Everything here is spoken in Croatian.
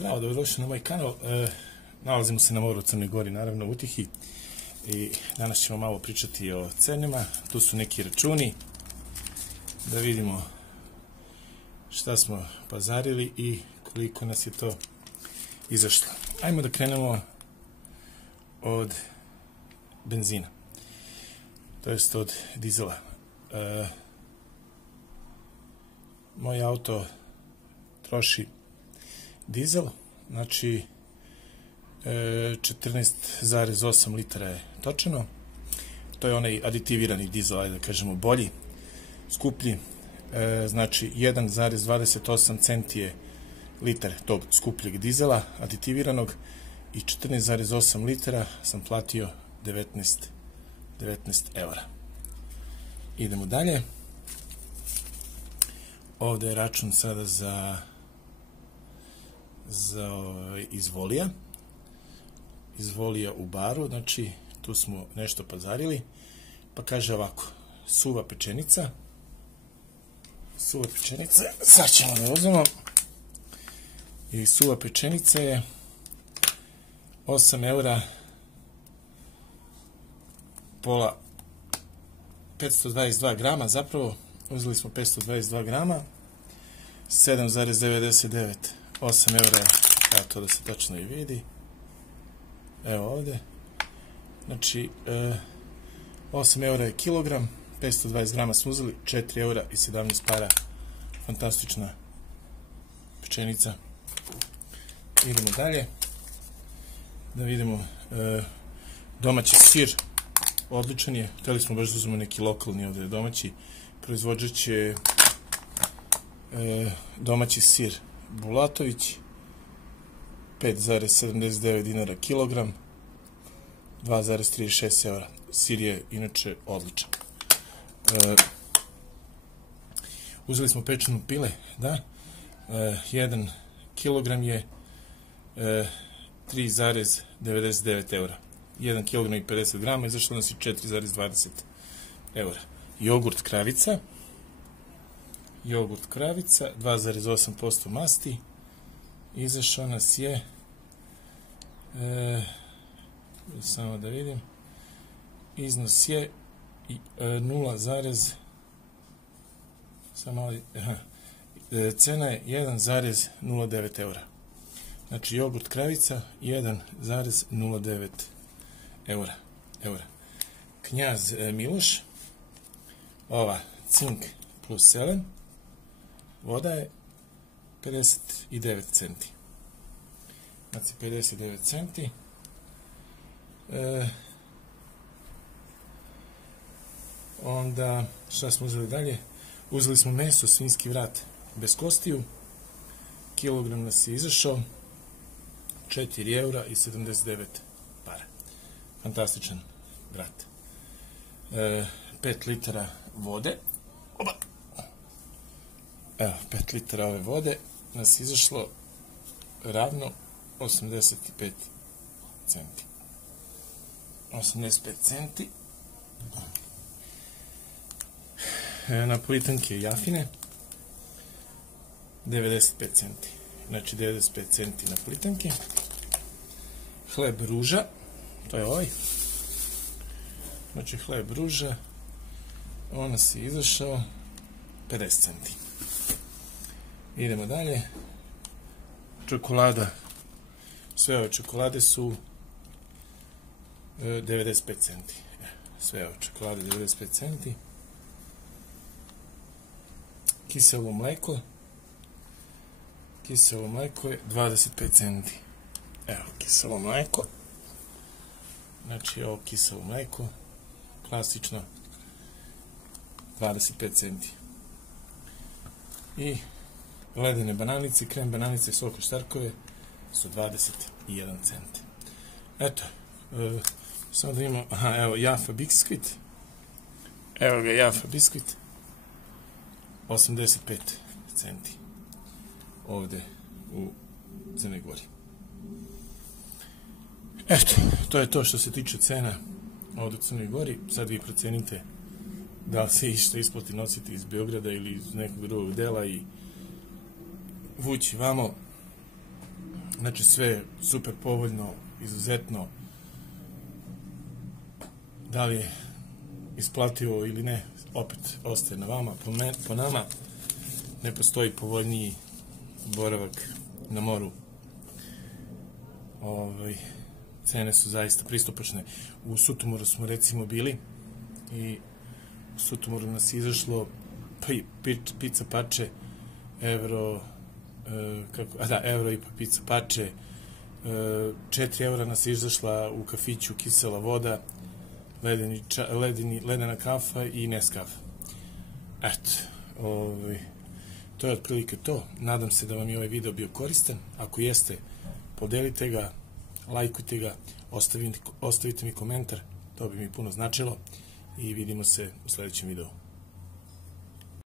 Zdravo, dobrodošli na moj kanal. Nalazimo se na moru u Crnoj Gori, naravno u Utihi. I danas ćemo malo pričati o cenama. Tu su neki računi. Da vidimo šta smo pazarili i koliko nas je to izašlo. Ajmo da krenemo od benzina. To jest od dizela. Moj auto troši dizel, znači 14,8 litara je točeno. To je onaj aditivirani dizel, ajde da kažemo bolji, skuplji. Znači 1,28 centi je litar tog skupljeg dizela aditiviranog i 14,8 litara sam platio 19 eura. Idemo dalje. Ovdje je račun sada za izvolija u baru, znači tu smo nešto pazarili, pa kaže ovako: suva pečenica, sad ćemo da uzmemo, i suva pečenica je 8 eura pola, 522 grama, zapravo uzeli smo 522 grama, 7,99, 8 eura, evo to da se točno i vidi, evo ovdje, znači 8 eura je kilogram, 520 grama smo uzeli, 4 eura i 17 para, fantastična pečenica. Idemo dalje, da vidimo, domaći sir, odličan je, htjeli smo baš da uzmemo neki lokalni ovdje domaći, proizvođač je domaći sir Bulatović, 5,79 dinara kilogram, 2,36 eura. Sir je inače odličan. Uzeli smo pečenu pile, da, 1 kilogram je 3,99 eura. 1 kilogram i 50 grama, izašlo nas je 4,20 eura. Jogurt Kravica, 2,8% masti, izašao nas je, samo da vidim, iznos je 0, cena je 1,09 eura. Znači jogurt Kravica 1,09 eura. Knjaz Miloš, ova cink plus selen, voda je 59 centi. Znači 59 centi. Onda šta smo uzeli dalje? Uzeli smo meso, svinjski vrat bez kostiju. Kilogram nas je izašao 4 eura i 79 para. Fantastičan vrat. 5 litara vode. Evo, 5 litara ove vode nas izašlo ravno 85 centi. 85 centi. Napolitanke Jafine 95 centi. Znači 95 centi napolitanke. Hleb Ruža, to je ovaj. Znači hleb Ruža, on nas je izašao 50 centi. Idemo dalje. Čokolada. Sve ove čokolade su 95 centi. Sve ove čokolade 95 centi. Kiselo mleko. Kiselo mleko je 25 centi. Evo, kiselo mleko. Znači ovo kiselo mleko, klasično, 25 centi. I ledene bananice, krem bananice, soko štarkove su 21 cent. Eto, samo da imamo, evo Jaffa biskvit, evo ga Jaffa biskvit, 85 centi, ovdje u Crnoj Gori. Eto, to je to što se tiče cena ovdje u Crnoj Gori. Sad vi procenite da li se išta isplati nositi iz Beograda ili iz nekog drugog dela i vući vamo. Znači sve super povoljno, izuzetno. Da li je isplativo ili ne, opet ostaje na vama. Po nama ne postoji povoljniji boravak na moru. Cene su zaista pristupačne. U Sutomoru smo recimo bili i u Sutomoru nas je izašlo pizza pače euro i pa pizza pače, 4 eura nas je izašla u kafiću kisela voda, ledena kafa i Nescafe. Eto, to je otprilike to. Nadam se da vam je ovaj video bio koristan. Ako jeste, podelite ga, lajkujte ga, ostavite mi komentar, to bi mi puno značilo i vidimo se u sledećem videu.